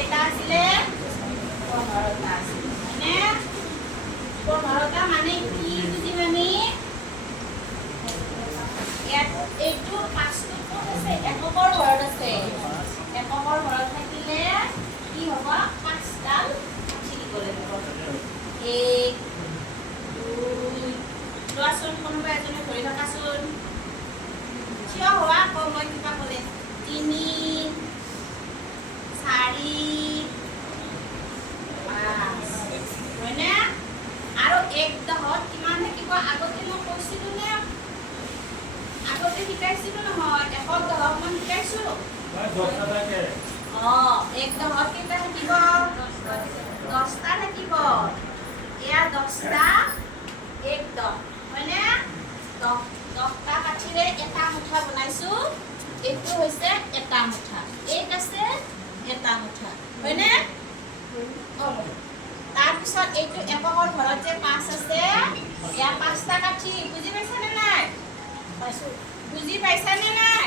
এটা আছিলে 15টা আছিল মানে 15টা মানে কি বুজিম আমি এইটো 5টো ক'ত আছে এককৰ ঘৰত আছে এককৰ ঘৰত থাকিলে কি হ'ব 5ডাল কাঠি দিব লাগিব 1 2 লোৱাচোন কোনোবা এজনে ধৰি থাকাচোন থিয় হোৱা আকৌ মই কিবা ক'লে 3 4 5 হয়নে আৰু 1 দহত কিমান থাকিব আগতে মই কৈছিলোঁ নে আগতে শিকাইছিলোঁ নহয় 1 দহক মই শিকাইছোঁ অঁ 1 দহত কেইটা থাকিব 10টা থাকিব এয়া 10টা 1 দহ হয়নে 10টা কাঠিৰে এটা মুঠা বনাইছোঁ এইটো হৈছে এটা মুঠা এক আছে এটা মুঠা হয়নে তাৰপিছত এইটো এককৰ ঘৰত যে 5 আছে এয়া 5টা কাঠি বুজি পাইছানে নাই পাইছোঁ বুজি পাইছানে নাই